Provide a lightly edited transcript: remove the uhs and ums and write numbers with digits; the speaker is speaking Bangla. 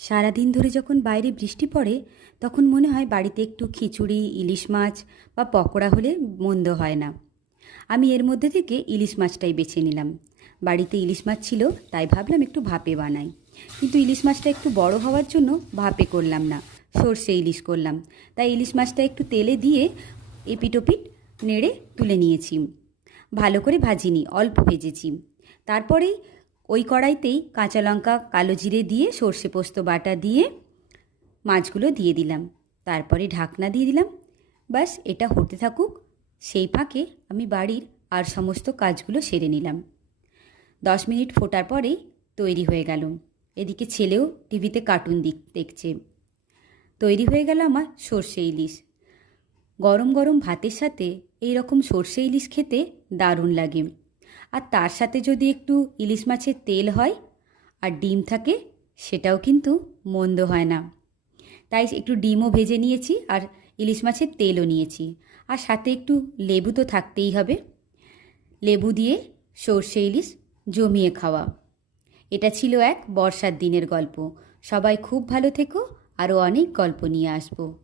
সারাদিন ধরে যখন বাইরে বৃষ্টি পড়ে তখন মনে হয় বাড়িতে একটু খিচুড়ি, ইলিশ মাছ বা পকোড়া হলে মন্দ হয় না। আমি এর মধ্যে থেকে ইলিশ মাছটাই বেছে নিলাম। বাড়িতে ইলিশ মাছ ছিল, তাই ভাবলাম একটু ভাপে বানাই। কিন্তু ইলিশ মাছটা একটু বড় হওয়ার জন্য ভাপে করলাম না, সর্ষে ইলিশ করলাম। তাই ইলিশ মাছটা একটু তেলে দিয়ে এপিটোপিট নেড়ে তুলে নিয়েছি। ভালো করে ভাজিনি, অল্প ভেজেছি। তারপরেই ওই কড়াইতেই কাঁচা লঙ্কা, কালো জিরে দিয়ে সর্ষে পোস্ত বাটা দিয়ে মাছগুলো দিয়ে দিলাম। তারপরে ঢাকনা দিয়ে দিলাম। ব্যাস, এটা হতে থাকুক। সেই ফাঁকে আমি বাড়ির আর সমস্ত কাজগুলো সেরে নিলাম। 10 মিনিট ফোটার পরেই তৈরি হয়ে গেল। এদিকে ছেলেও টিভিতে কার্টুন দেখছে। তৈরি হয়ে গেল আমার সর্ষে ইলিশ। গরম গরম ভাতের সাথে এই রকম সর্ষে ইলিশ খেতে দারুণ লাগে। আর তার সাথে যদি একটু ইলিশ মাছের তেল হয় আর ডিম থাকে, সেটাও কিন্তু মন্দ হয় না। তাই একটু ডিমও ভেজে নিয়েছি আর ইলিশ মাছের তেলও নিয়েছি। আর সাথে একটু লেবু তো থাকতেই হবে। লেবু দিয়ে সর্ষে ইলিশ জমিয়ে খাওয়া। এটা ছিল এক বর্ষার দিনের গল্প। সবাই খুব ভালো থেকো, আরও অনেক গল্প নিয়ে আসবো।